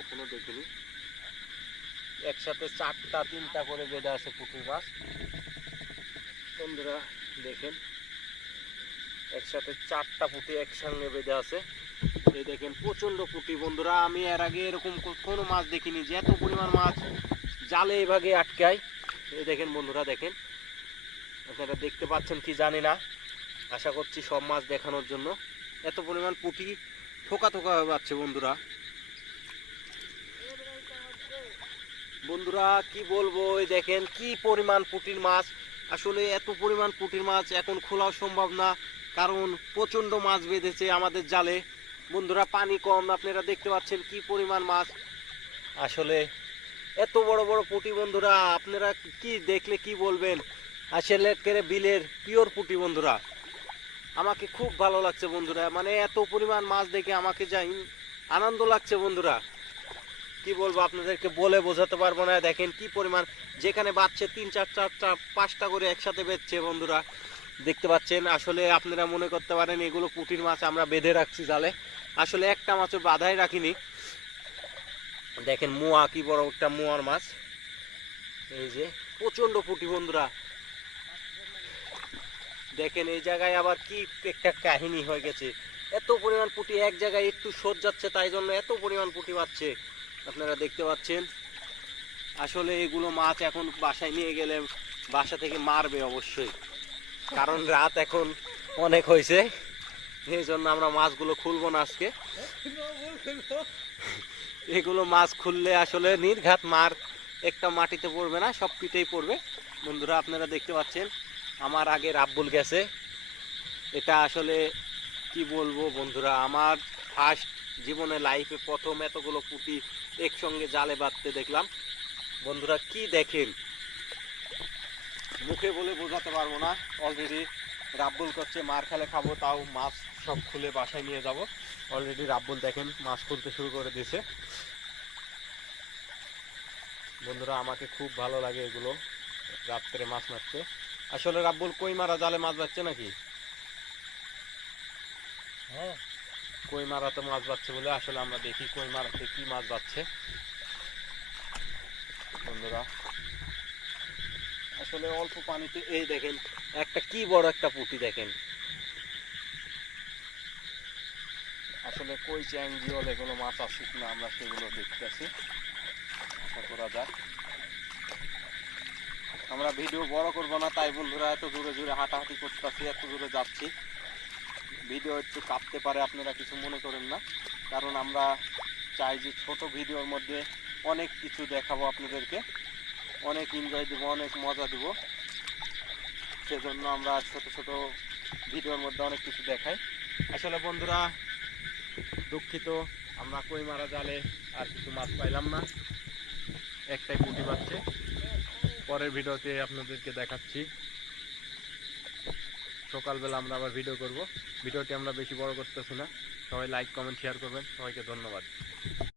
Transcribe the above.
কখনো দেখিনি। একসাথে চারটা, তিনটা করে বেঁধে আছে পুকুর মাছ। বন্ধুরা, দেখেন। একসাথে চারটা পুঁটি একসঙ্গে বেঁধে আছে। এই দেখেন প্রচণ্ড পুঁটি। বন্ধুরা, আমি এর আগে এরকম কোনো মাছ দেখিনি। যে এত পরিমাণ মাছ জালে এভাবে আটকায়। এই দেখেন, বন্ধুরা, দেখেন। আপনারা দেখতে পাচ্ছেন কি জানি না। আশা করছি সব মাছ দেখানোর জন্য। এত পরিমাণ পুঁটি থোকা থোকা হয়ে যাচ্ছে, বন্ধুরা। বন্ধুরা, কি বলব, এই দেখেন কি পরিমাণ পুঁটির মাছ। আসলে এত পরিমাণ পুঁটির মাছ এখন খোলাও সম্ভব না, কারণ প্রচণ্ড মাছ বেঁধেছে আমাদের জালে। বন্ধুরা, পানি কম, আপনারা দেখতে পাচ্ছেন কি পরিমাণ মাছ। আসলে এত বড় বড় পুঁটি, বন্ধুরা, আপনারা কি দেখলে কি বলবেন? আসলে কেরে বিলের পিওর পুঁটি, বন্ধুরা। আমাকে খুব ভালো লাগছে, বন্ধুরা। মানে এত পরিমাণ মাছ দেখে আমাকে যাই আনন্দ লাগছে, বন্ধুরা। কি বলব আপনাদেরকে বলে বোঝাতে পারব না। দেখেন কি পরিমাণ, যেখানে বাচ্চে তিন, চার চারটা পাঁচটা করে একসাথে বেচছে বন্ধুরা। দেখতে পাচ্ছেন, আসলে আপনারা মনে করতে পারেন এগুলো পুঁটির মাছ আমরা বেঁধে রাখছি জালে। আসলে একটা মাছও বাধাই রাখিনি। দেখেন মোয়া, কি বড় একটা মোয়ার মাছ। এই যে প্রচণ্ড পুঁটি বন্ধুরা। দেখেন, এই জায়গায় আবার কি একটা কাহিনী হয়ে গেছে। এত পরিমাণ পুঁটি এক জায়গায় একটু সোজ যাচ্ছে, তাই জন্য এত পরিমাণ পুঁটি পাচ্ছে আপনারা দেখতে পাচ্ছেন। আসলে এগুলো মাছ এখন বাসায় নিয়ে গেলে বাসা থেকে মারবে অবশ্যই। কারণ রাত এখন অনেক হয়েছে। এই জন্য আমরা মাছগুলো খুলবো না আজকে। এগুলো মাছ খুললে আসলে নির্ঘাত মার একটা মাটিতে পড়বে না, সব পিঠেই পড়বে। বন্ধুরা, আপনারা দেখতে পাচ্ছেন, আমার আগে রাব্বুল গেছে। এটা আসলে কি বলব বন্ধুরা, আমার ফার্স্ট জীবনে লাইফে প্রথম এতগুলো পুঁটি একসঙ্গে জালে বাঁধতে দেখলাম। বন্ধুরা, কি দেখেন? মুখে বলে বোঝাতে পারব না। অলরেডি রাব্বুল করছে, মার খেলে খাব, তাও মাছ সব খুলে বাসায় নিয়ে যাব। অলরেডি রাব্বুল দেখেন, মাছ খুলতে শুরু করে দিয়েছে বন্ধুরা, আমাকে খুব ভালো লাগে এগুলো, রাত্রে মাছ মারতে। আসলে রাব্বুল কই মারা জালে মাছ বাচ্ছে নাকি? হ্যাঁ। কই মারাতে মাছ বাচ্ছে বলে আসলে আমরা দেখি কই মারাতে কি মাছ বাচ্ছে বন্ধুরা, আসলে অল্প পানিতে এই দেখেন, একটা কি বড় একটা পুঁটি দেখেন। আসলে কই চ্যাং জিওল এগুলো মাছ আছে কিনা আমরা সেগুলো দেখতেছি আশা করা যাক। আমরা ভিডিও বড় করব না, তাই বন্ধুরা, এত দূরে দূরে হাঁটাহাঁটি করতেছি, এত দূরে যাচ্ছি। ভিডিও একটু কাঁপতে পারে, আপনারা কিছু মনে করেন না। কারণ আমরা চাই যে ছোট ভিডিওর মধ্যে অনেক কিছু দেখাবো আপনাদেরকে। অনেক এনজয় দেবো, অনেক মজা দেব। সেজন্য আমরা ছোট ছোট ভিডিওর মধ্যে অনেক কিছু দেখাই। আসলে বন্ধুরা, দুঃখিত, আমরা কই মারা জালে আর কিছু মাছ পাইলাম না। একটাই পুঁটি পাচ্ছে পরের ভিডিওতে আপনাদেরকে দেখাচ্ছি। সকালবেলা আমরা আবার ভিডিও করব। ভিডিওটি আমরা বেশি বড় করতেছি না। সবাই লাইক কমেন্ট শেয়ার করবেন। সবাইকে ধন্যবাদ।